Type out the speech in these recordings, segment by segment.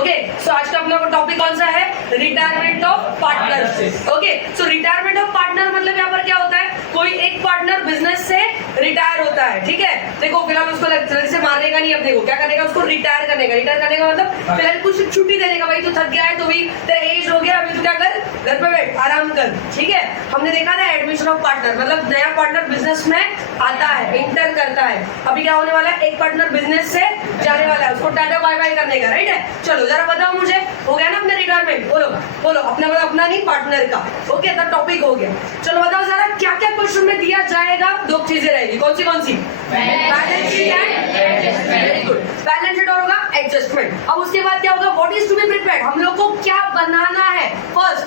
Okay so आज का अपना टॉपिक कौन सा है? Retirement of partner. Okay so retirement of partner मतलब यहाँ पर क्या होता है, कोई एक पार्टनर बिजनेस से रिटायर होता है। ठीक है, देखो फिलहाल उसको जल्दी से मारने का नहीं, अब देखो क्या करने का, उसको रिटायर करने का। रिटायर करने का मतलब फिलहाल कुछ छुट्टी देने का, भाई तू थक गया है तो भी तेरा एज हो गया, अभी तू क्या कर, घर पे बैठ आराम कर। ठीक है, हमने देखा था एडमिशन ऑफ पार्टनर मतलब नया पार्टनर बिजनेस में आता है, इंटर करता है। अभी क्या होने वाला है, एक पार्टनर बिजनेस से जाने वाला है, उसको टाटा बाय बाय करने का। राइट है, चलो जरा बताओ मुझे, हो गया ना अपना रिटायरमेंट? बोलो बोलो, अपना मतलब अपना नहीं, पार्टनर का। ओके तो टॉपिक हो गया। चलो बताओ जरा क्या क्या क्वेश्चन में दिया जाएगा? दो चीजें रहेगी, कौन सी? Balance sheet and very good, balance sheet और होगा एडजस्टमेंट। अब उसके बाद क्या होगा, what is to be prepared, हम लोग को क्या बनाना है? फर्स्ट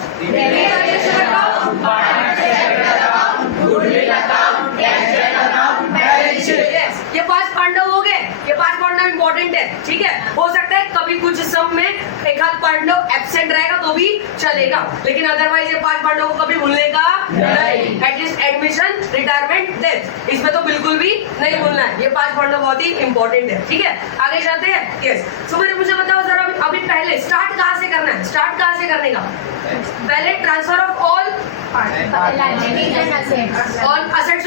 ये 5 पांडव हो गए, ये 5 पांडव इंपॉर्टेंट है। ठीक है, हो सकता है कभी कुछ सम में एक आध पांडव एब्सेंट रहेगा तो भी चलेगा, लेकिन अदरवाइज ये 5 पांडव को कभी भूलने का नहीं। एटलीस्ट एडमिशन, रिटायरमेंट, डेथ, इसमें तो बिल्कुल भी नहीं भूलना है। ये 5 पांडव बहुत ही इंपॉर्टेंट है। ठीक है, आगे जाते हैं। यस, सो मेरे मुझे बताओ जरा, अभी पहले स्टार्ट कहाँ से करना है? स्टार्ट कहाँ से करने का? पहले transfer of all assets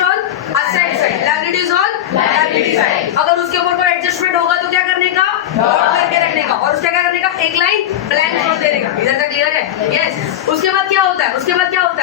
on asset side, liabilities on liability side। अगर उसके ऊपर कोई एडजस्टमेंट होगा तो क्या करने का? नोट करके रखने का, और उसका क्या करने का? एक लाइन ब्लैंक छोड़ देने का। इधर तक क्लियर है? यस। उसके बाद क्या होता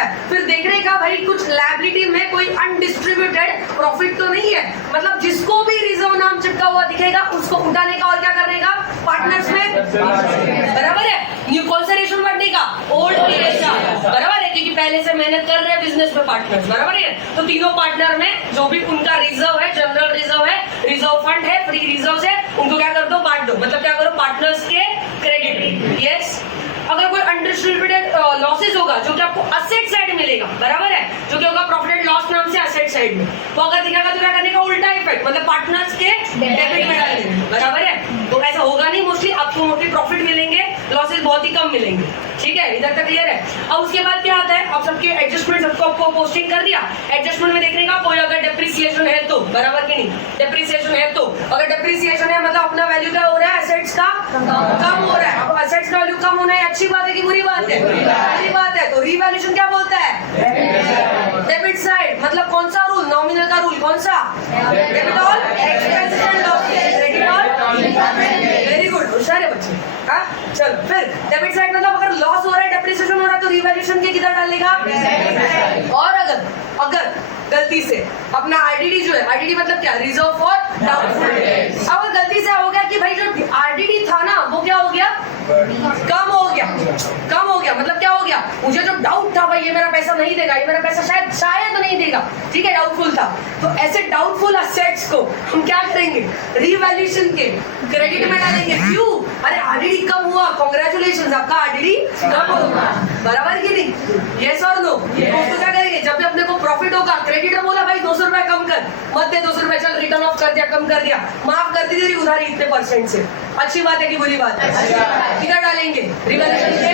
है? फिर देखने का भाई कुछ लायबिलिटी में कोई अनडिस्ट्रीब्यूटेड प्रॉफिट तो नहीं है, मतलब जिसको भी रिजर्व नाम चिपका हुआ दिखेगा उसको उठाने का और क्या करने का? पार्टनर्स में, बराबर है। न्यू कौन सा रेशियो बढ़ने का? ओल्ड रेशियो, बराबर है, क्योंकि पहले से मेहनत कर रहे हैं बिजनेस में पार्टनर्स, बराबर है। तो तीनों पार्टनर में जो भी उनका रिजर्व है, जनरल रिजर्व है, रिजर्व फंड है, फ्री रिजर्व है, उनको क्या कर दो? बांट दो। मतलब क्या करो? पार्टनर्स के क्रेडिट। यस, अगर कोई अनडिस्ट्रीब्यूटेड लॉसेस होगा जो कि आपको असेट साइड मिलेगा, बराबर है, जो कि होगा प्रॉफिट एंड लॉस नाम से असेट साइड में, तो अगर दिखेगा तो क्या करने का? उल्टा इफेक्ट, मतलब पार्टनर्स के डेबिट में डाल देंगे, बराबर है। तो ऐसा होगा नहीं मोस्टली, आपको मोस्टली प्रॉफिट मिलेंगे, लॉसेस बहुत ही कम मिलेंगे। ठीक है, इधर तक क्लियर है? अब उसके बाद क्या आता है, अब सबके एडजस्टमेंट सबको आपको पोस्टिंग कर दिया। एडजस्टमेंट में देखने का कोई अगर डेप्रिसिएशन है तो, बराबर कि नहीं? डेप्रिसिएशन है तो, अगर डेप्रिसिएशन है मतलब अपना वैल्यू क्या हो रहा है? एसेट्स का कम हो रहा है। अब एसेट्स का वैल्यू कम होना है अच्छी बात है कि बुरी बात है? बुरी बात है। तो रीवैल्यूएशन क्या बोलता है? Debit side. मतलब कौन सा रूल? नॉमिनल का रूल कौन सा? Debit all expenses and losses, credit all. Very good, होशियार है बच्चे। हाँ चलो, फिर डेबिट साइड मतलब अगर लॉस हो रहा है, डेप्रिसिएशन हो रहा है, तो रीवैल्यूएशन के किधर डालेगा? और अगर गलती से अपना आरडीडी जो है, आरडीडी मतलब क्या? Reserve for doubtful debts. अब गलती से हो गया कि भाई जो आरडीडी था ना वो क्या हो गया? कम हो गया। मतलब क्या हो गया? मुझे जो डाउट था भाई ये मेरा पैसा नहीं देगा, ये मेरा पैसा शायद नहीं देगा, ठीक है, डाउटफुल था। तो ऐसे डाउटफुल असेट्स को हम क्या करेंगे? रीवैल्यूएशन के क्रेडिट में डालेंगे। क्यों? अरे आरडीडी कम हुआ, कांग्रेचुलेशंस, आपका आरडीडी कम होगा, बराबर कि नहीं? यस और नो? तो क्या करेंगे? जब भी अपने को प्रॉफिट होगा, क्रेडिटर बोला भाई 200 रुपए कम कर, मत दे 200 रुपए, चल रिटर्न ऑफ कर दिया, कम कर दिया, माफ कर दी तेरी उधारी इतने परसेंट से। अच्छी बात है कि बुरी बात है? किधर डालेंगे? रिवैल्यूएशन के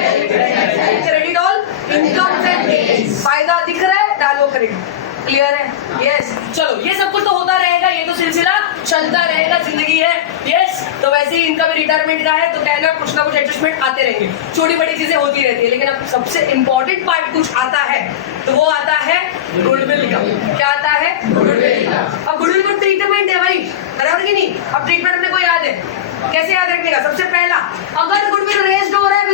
क्रेडिट ऑल इनकम एंड फायदा दिख रहा है, डालो क्रेडिट। क्लियर है? यस। चलो ये सब कुछ तो होता रहेगा, ये तो सिलसिला चलता रहेगा, जिंदगी है। यस, तो वैसे ही इनका भी रिटायरमेंट का है तो कहना कुछ ना कुछ एडजस्टमेंट आते रहेंगे, छोटी बड़ी चीजें होती रहती है, लेकिन अब सबसे इंपॉर्टेंट पार्ट कुछ आता है, तो वो आता है गुडविल का। क्या आता है? गुडविल का। अब गुडविल को ट्रीटमेंट है भाई, बराबर कि नहीं? अब ट्रीटमेंट अपने को याद है, कैसे याद रखने का? सबसे पहला, अगर गुडविल रेज्ड हो रहा है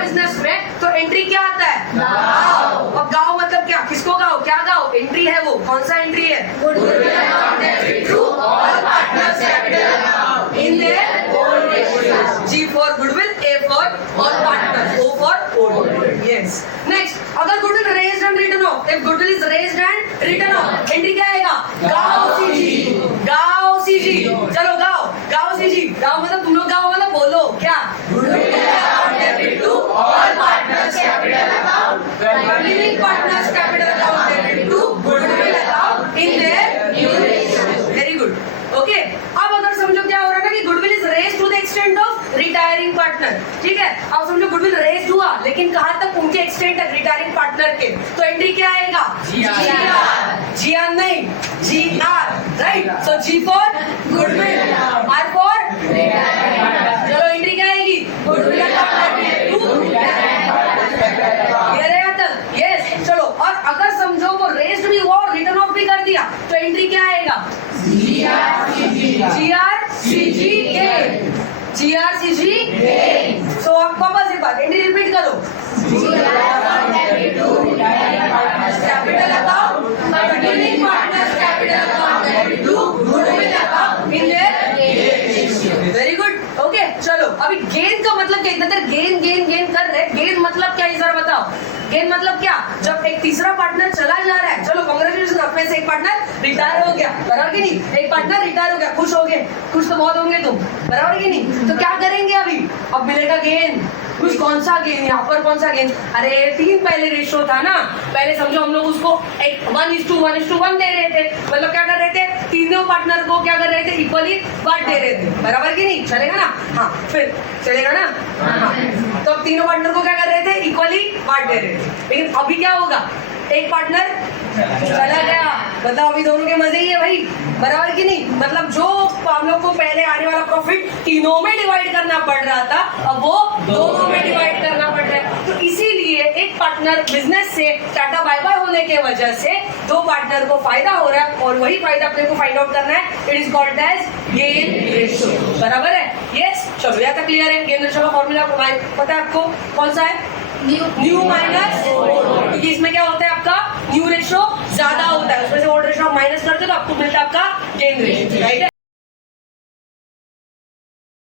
बिजनेस में, तो एंट्री क्या आता है? गांव। अब गांव मतलब क्या? किसको गांव? क्या गांव? एंट्री है वो, कौन सा एंट्री है? Goodwill account debit to all partners capital account in their old ratios. G for goodwill, A for all partners, O for old. Yes. Next, अगर goodwill raised and written off, if goodwill is raised and written off, entry क्या आएगा? गांव CG. गांव CG, चलो गांव CG. गांव मतलब तुम लोग गांव मतलब बोलो क्या? Goodwill account debit to all partners capital account, living partners capital account debit to goodwill account in their new ratio. Very good. Okay, अब अगर समझो क्या हो रहा है ना कि goodwill is raised to the extent of retiring partner, ठीक है। अब समझो गुडविल रेज्ड हुआ, लेकिन कहां तक? उनके एक्सटेंट तक, रिटायरिंग पार्टनर के। तो एंट्री क्या आएगा? जीआर नहीं, GR, right. So G for goodwill, R for GRCG gain, GRCG gain. सो आप वापस एक बार एंडी रिपीट करो, capital account, beginning partners capital account to goodwill account in their very good. Okay चलो अभी गेन का मतलब क्या, इतना देर गेन गेन गेन कर रहे, गेन मतलब क्या ये जरा बताओ। गेन मतलब क्या, जब एक तीसरा पार्टनर चला जा रहा है, चलो कांग्रेचुलेशन, अपने से एक पार्टनर रिटायर हो गया, बराबर कि नहीं, एक पार्टनर रिटायर हो गया, खुश हो गए, खुश तो बहुत होंगे तुम, बराबर कि नहीं। तो क्या करेंगे अभी, अब मिलेगा गेन, कुछ कौन सा गेन, यहाँ पर कौन सा गेन, अरे 3 पहले रेशियो था ना, पहले समझो हम लोग उसको 1:1 दे रहे थे, मतलब क्या कर रहे थे, तीनों पार्टनर को क्या कर रहे थे, इक्वली बांट दे रहे थे, बराबर कि नहीं, चलेगा ना, हाँ फिर चलेगा ना, हाँ तो अब तीनों पार्टनर को क्या कर रहे थे, इक्वली बांट दे रहे थे। लेकिन अभी क्या होगा, एक पार्टनर चला गया, मतलब अभी दोनों के मजे ही है भाई, बराबर कि नहीं, मतलब जो हम लोग को पहले आने वाला प्रॉफिट तीनों में डिवाइड करना पड़ रहा था, अब वो दोनों में डिवाइड करना पड़ रहा है। तो इसीलिए एक पार्टनर बिजनेस से टाटा बाय बाय होने के वजह से दो पार्टनर को फायदा हो रहा है, और वही फायदा अपने को फाइंड आउट करना है, it is called as gain ratio, बराबर है, यस। चलो यहाँ तक क्लियर है, गेन रेशियो का फॉर्मूला पता है आपको, कौन सा है, न्यू माइनस, क्योंकि इसमें क्या होता है, आपका न्यू रेशियो ज्यादा होता है, उसमें से ओल्ड रेशियो माइनस करते हो तो आपको मिलता है आपका गेन रेशियो, राइट है।